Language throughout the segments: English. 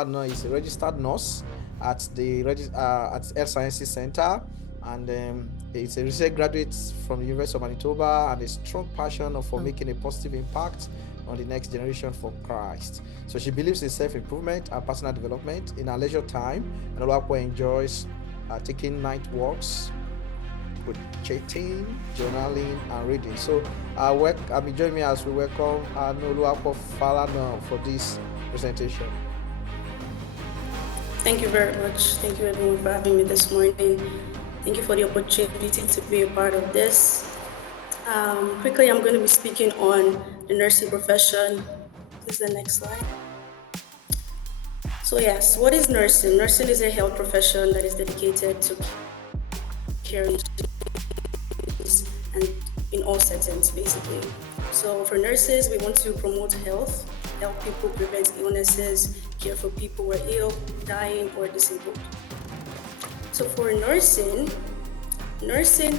Falana is a registered nurse at the at Health Sciences Center, and it's a recent graduate from the University of Manitoba, and a strong passion for making a positive impact on the next generation for Christ. So she believes in self-improvement and personal development in her leisure time, and Oluwapo enjoys taking night walks, with chatting, journaling, and reading. So, I mean, join me as we welcome Oluwapo Falana for this presentation. Thank you very much. Thank you everyone for having me this morning. Thank you for the opportunity to be a part of this. Quickly, I'm going to be speaking on the nursing profession. This is the next slide. So yes, what is nursing? Nursing is a health profession that is dedicated to caring and in all settings, basically. So for nurses, we want to promote health, help people prevent illnesses, care for people who are ill, dying, or disabled. So for nursing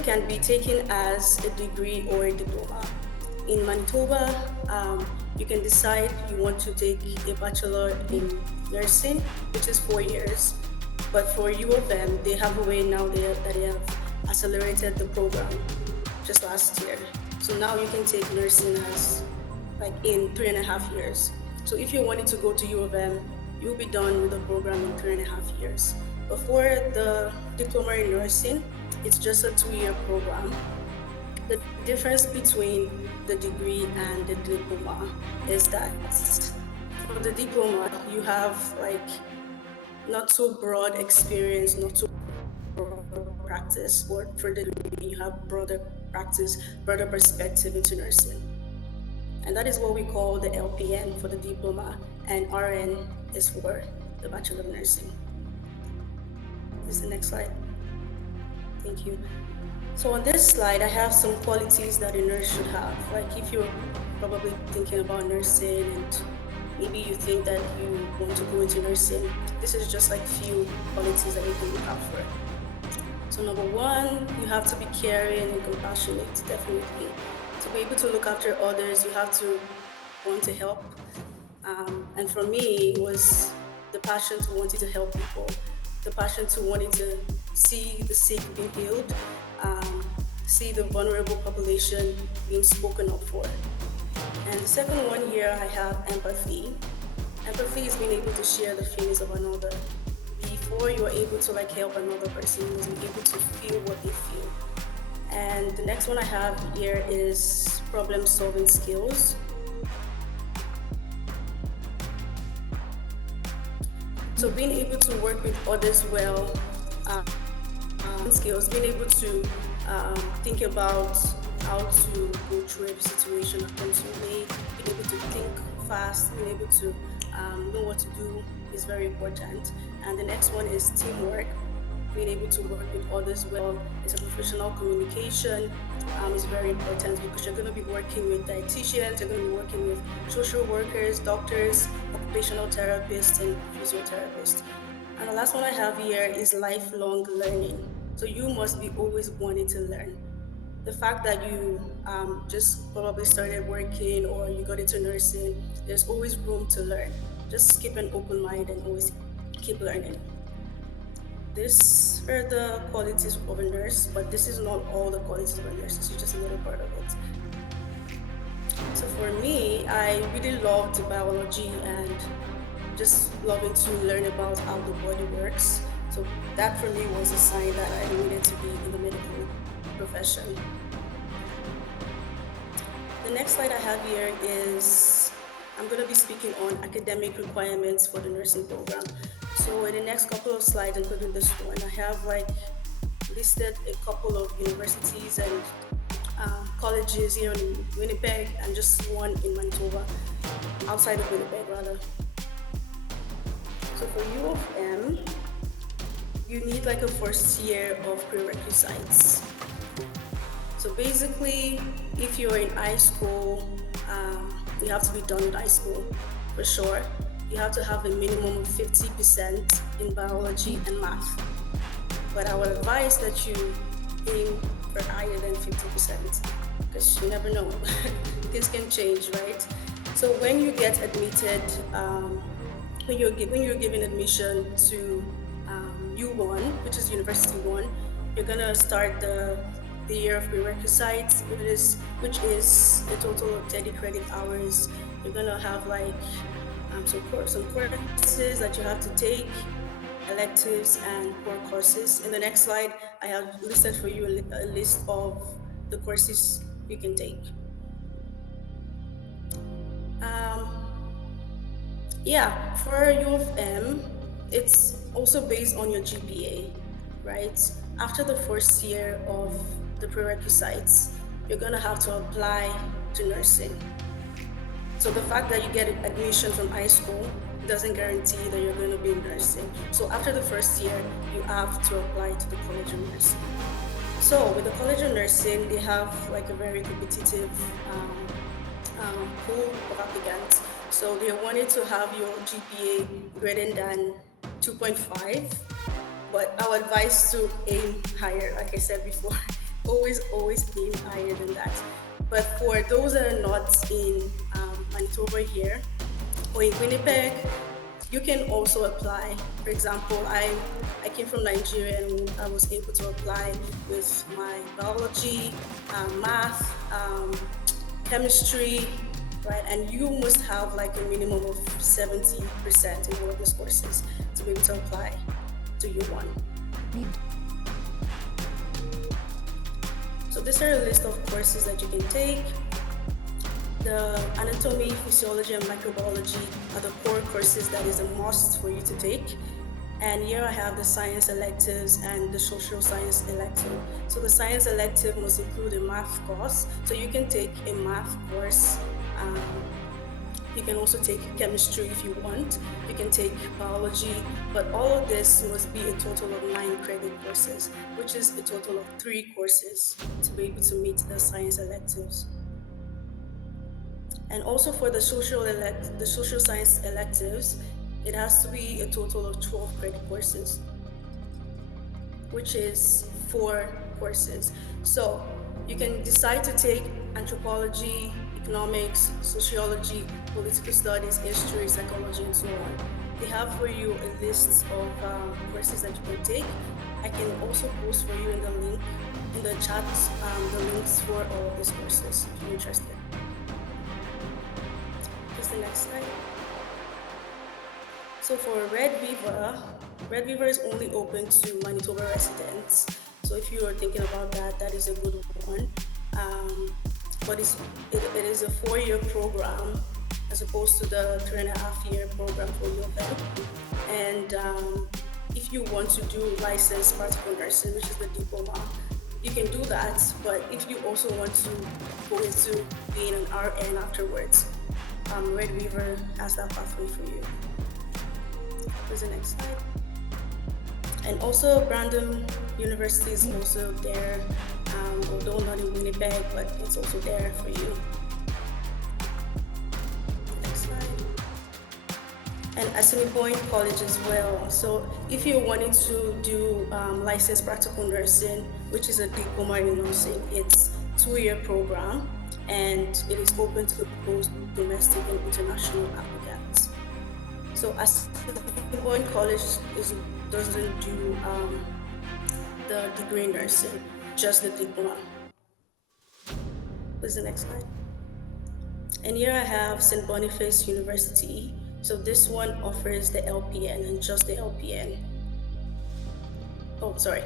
can be taken as a degree or a diploma. In Manitoba, you can decide you want to take a bachelor in nursing, which is 4 years. But for U of M, they have a way now that they have accelerated the program just last year. So now you can take nursing as like in 3.5 years. So if you wanted to go to U of M, you'll be done with the program in 3.5 years. But for the diploma in nursing, it's just a 2-year program. The difference between the degree and the diploma is that for the diploma, you have like not so broad experience, not so broad practice, or for the degree, you have broader practice, broader perspective into nursing. And that is what we call the LPN for the diploma, and RN is for the Bachelor of Nursing. This is the next slide. Thank you. So on this slide, I have some qualities that a nurse should have. Like if you're probably thinking about nursing and maybe you think that you want to go into nursing, this is just like few qualities that you can look out for. So number one, you have to be caring and compassionate, definitely. To be able to look after others, you have to want to help. And for me, it was the passion to wanting to help people, the passion to wanting to see the sick being healed, see the vulnerable population being spoken up for. And the second one here, I have empathy. Empathy is being able to share the feelings of another. Before you are able to like help another person, you must be able to feel what they feel. And the next one I have here is problem-solving skills. So being able to work with others well, skills, being able to think about how to go through every situation that comes your way, being able to think fast, being able to know what to do is very important. And the next one is teamwork. Being able to work with others well, it's a professional communication is very important because you're going to be working with dietitians, you're going to be working with social workers, doctors, occupational therapists, and physiotherapists. And the last one I have here is lifelong learning. So you must be always wanting to learn. The fact that you just probably started working or you got into nursing, there's always room to learn. Just keep an open mind and always keep learning. These are the qualities of a nurse, but this is not all the qualities of a nurse. This is just a little part of it. So for me, I really loved biology and just loving to learn about how the body works. So that for me was a sign that I needed to be in the medical profession. The next slide I have here is I'm going to be speaking on academic requirements for the nursing program. So in the next couple of slides, including this one, I have listed a couple of universities and colleges here in Winnipeg and just one in Manitoba, outside of Winnipeg rather. So for U of M, you need a first year of prerequisites. So basically, if you're in high school, you have to be done with high school for sure. You have to have a minimum of 50% in biology and math. But I would advise that you aim for higher than 50% because you never know. This can change, right? So when you get admitted when you're given admission to U1, which is University One, you're gonna start the year of prerequisites, which is a total of 30 credit hours. You're gonna have like some courses that you have to take, electives and core courses. In the next slide, I have listed for you a list of the courses you can take. Um, Yeah, for U of M, it's also based on your GPA, right? After the first year of the prerequisites, you're gonna have to apply to nursing. So the fact that you get admission from high school doesn't guarantee that you're going to be in nursing. So after the first year, you have to apply to the College of Nursing. So with the College of Nursing, they have like a very competitive pool of applicants. So they wanted to have your GPA greater than 2.5, but I would advise to aim higher, like I said before. Always aim higher than that. But for those that are not in Manitoba here or in Winnipeg, you can also apply. For example, I came from Nigeria and I was able to apply with my biology, math, chemistry, right? And you must have like a minimum of 70% in all of these courses to be able to apply to U1. So these are a list of courses that you can take. The anatomy, physiology, and microbiology are the core courses that is a must for you to take. And here I have the science electives and the social science elective. So the science elective must include a math course. So you can take a math course. You can also take chemistry if you want. You can take biology, but all of this must be a total of 9 credit courses, which is a total of 3 courses to be able to meet the science electives. And also for the social science electives, it has to be a total of 12 credit courses, which is 4 courses. So you can decide to take anthropology, economics, sociology, political studies, history, psychology, and so on. They have for you a list of courses that you can take. I can also post for you in the chat, the links for all of these courses if you're interested. Just the next slide. So for Red Weaver is only open to Manitoba residents. So if you are thinking about that, that is a good one. But it is a 4-year program as opposed to the 3.5-year program for U of M. And if you want to do licensed practical nursing, which is the diploma, you can do that. But if you also want to go into being an RN afterwards, Red Weaver has that pathway for you. Here's the next slide. And also Brandon University is also there, although not in Winnipeg, but it's also there for you. Next slide. And Assiniboine College as well. So if you're wanting to do licensed practical nursing, which is a diploma in nursing, it's 2-year program, and it is open to both domestic and international applicants. So Assiniboine College doesn't do the degree in nursing, just the diploma. What's the next slide? And here I have St. Boniface University. So this one offers the LPN and just the LPN. Oh, sorry.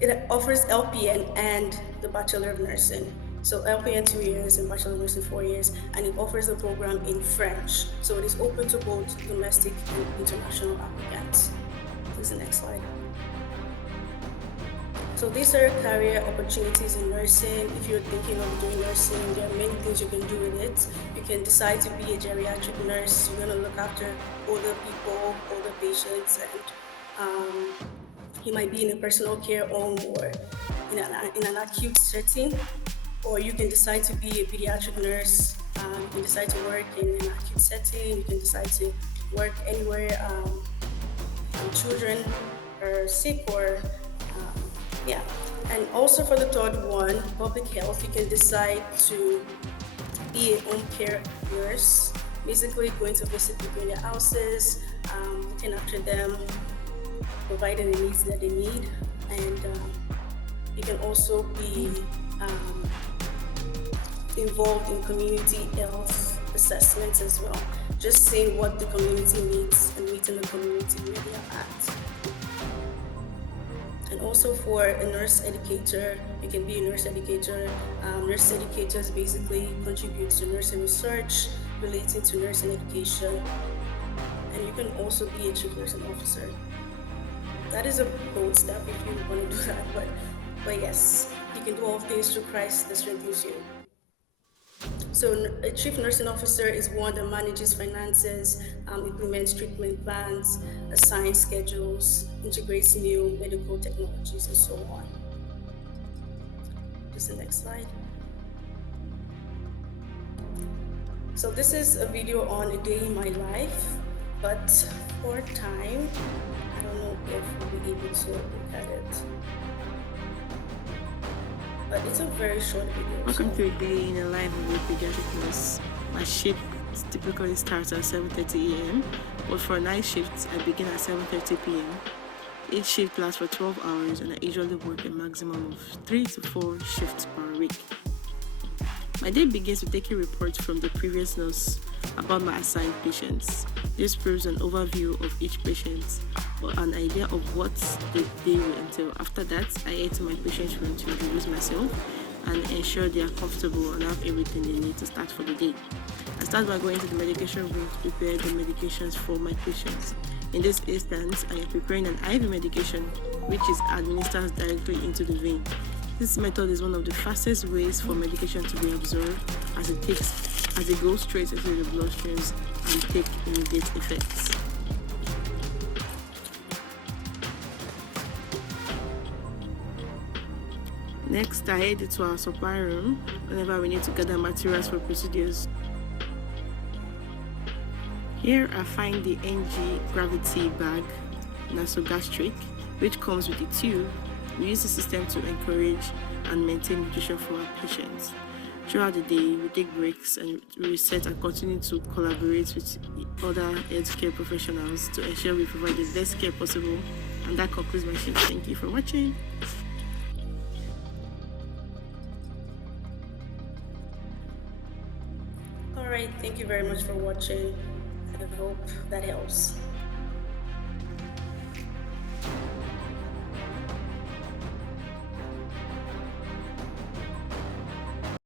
It offers LPN and the Bachelor of Nursing. So LPN 2 years and Bachelor of Nursing 4 years, and it offers the program in French. So it is open to both domestic and international applicants. This is the next slide. So these are career opportunities in nursing. If you're thinking of doing nursing, there are many things you can do with it. You can decide to be a geriatric nurse. You're gonna look after older people, older patients, and you might be in a personal care home or in an acute setting. Or you can decide to be a pediatric nurse. You can decide to work in an acute setting. You can decide to work anywhere children are sick or yeah. And also for the third one, public health, you can decide to be a home care nurse, basically going to visit people in their houses, looking after them, providing the needs that they need, and you can also be involved in community health assessments as well. Just seeing what the community needs and meeting the community where they are at. And also for a nurse educator, you can be a nurse educator. Nurse educators basically contribute to nursing research relating to nursing education. And you can also be a chief nursing officer. That is a bold step if you want to do that, but yes, you can do all things through Christ that strengthens you. So a chief nursing officer is one that manages finances, implements treatment plans, assigns schedules, integrates new medical technologies, and so on. Just the next slide. So this is a video on a day in my life, but for time, I don't know if we'll be able to look at it. But it's a very short video. Welcome to a day in the life of a pediatric nurse. My shift typically starts at 7:30 a.m., but for night shifts, I begin at 7:30 p.m. Each shift lasts for 12 hours, and I usually work a maximum of 3 to 4 shifts per week. My day begins with taking reports from the previous nurse about my assigned patients. This provides an overview of each patient or an idea of what the day will entail. After that, I head to my patient's room to introduce myself and ensure they are comfortable and have everything they need to start for the day. I start by going to the medication room to prepare the medications for my patients. In this instance, I am preparing an IV medication which is administered directly into the vein. This method is one of the fastest ways for medication to be absorbed as it goes straight into the bloodstreams and take immediate effects. Next, I head to our supply room whenever we need to gather materials for procedures. Here I find the NG gravity bag, nasogastric, which comes with a tube. We use the system to encourage and maintain nutrition for our patients. Throughout the day, we take breaks and we reset and continue to collaborate with other healthcare professionals to ensure we provide the best care possible. And that concludes my shift. Thank you for watching. Alright, thank you very much for watching. I hope that helps.